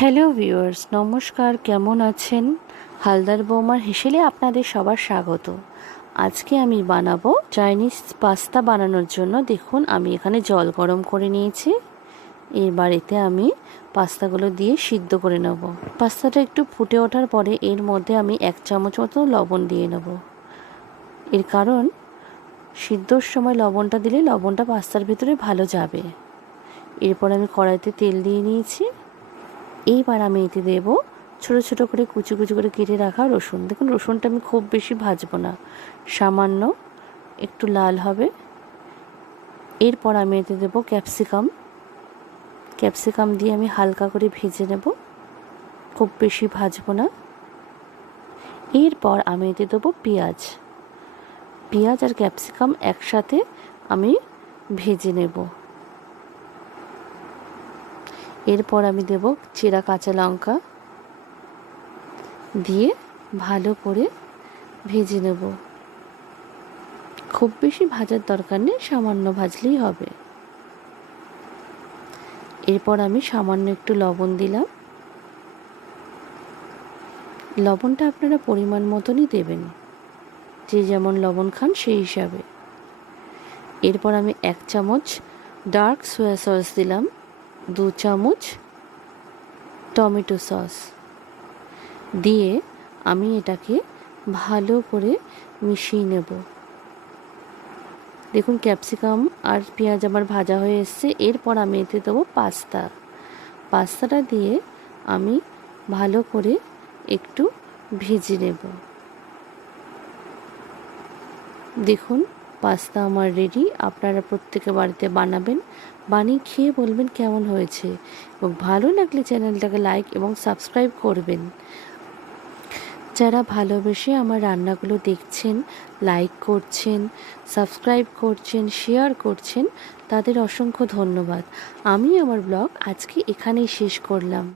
Hello viewers, নমস্কার, কেমন আছেন? হালদার বৌমার হেসেলে আপনাদের সবার স্বাগত। আজকে আমি বানাবো চাইনিজ পাস্তা বানানোর জন্য। দেখুন, আমি এখানে জল গরম করে নিয়েছি। এর বাড়িতে আমি পাস্তাগুলো দিয়ে সিদ্ধ করে নেব। পাস্তাটা একটু ফুটে ওঠার পরে এর মধ্যে আমি এক চামচ মতো লবণ দিয়ে নেব। এর কারণ, সিদ্ধর সময় লবণটা দিলে লবণটা পাস্তার ভিতরে ভালো যাবে। এরপর আমি কড়াইতে তেল দিয়ে নিয়েছি। এইবার আমি এতে দেব ছোটো ছোটো করে কুচি কুচি করে কেটে রাখা রসুন। দেখুন, রসুনটা আমি খুব বেশি ভাজবো না। সামান্য, একটু লাল হবে। এরপর আমি এতে দেব ক্যাপসিকাম। ক্যাপসিকাম দিয়ে আমি হালকা করে ভেজে নেব। খুব বেশি ভাজবো না। এরপর আমি এতে দেবো পেঁয়াজ। পেঁয়াজ আর ক্যাপসিকাম একসাথে আমি ভেজে নেব। এরপর আমি দেব চেরা কাঁচা লঙ্কা। দিয়ে ভালো করে ভেজে নেব। খুব বেশি ভাজার দরকার নেই, সামান্য ভাজলেই হবে। এরপর আমি সামান্য একটু লবণ দিলাম। লবণটা আপনারা পরিমাণ মতনই দেবেন। যে যেমন লবণ খান সেই হিসাবে। এরপর আমি এক চামচ ডার্ক সোয়া সস দিলাম। দু চামচ টমেটো সস। দিয়ে আমি এটাকে ভালো করে মিশিয়ে নেব। দেখুন, ক্যাপসিকাম আর পেঁয়াজ আমার ভাজা হয়ে এসছে। এরপর আমি এতে দেবো পাস্তা। পাস্তাটা দিয়ে আমি ভালো করে একটু ভেজে নেব। দেখুন পাস্তা আমার রেডি আপনারা প্রত্যেকে বাড়িতে বানাবেন। বানিয়ে খেয়ে বলবেন কেমন হয়েছে। এবং ভালো লাগলে চ্যানেলটাকে লাইক এবং সাবস্ক্রাইব করবেন। যারা ভালোবেসে আমার রান্নাগুলো দেখছেন লাইক করছেন সাবস্ক্রাইব করছেন শেয়ার করছেন, তাদের অসংখ্য ধন্যবাদ। আমি আমার ব্লগ আজকে এখানেই শেষ করলাম।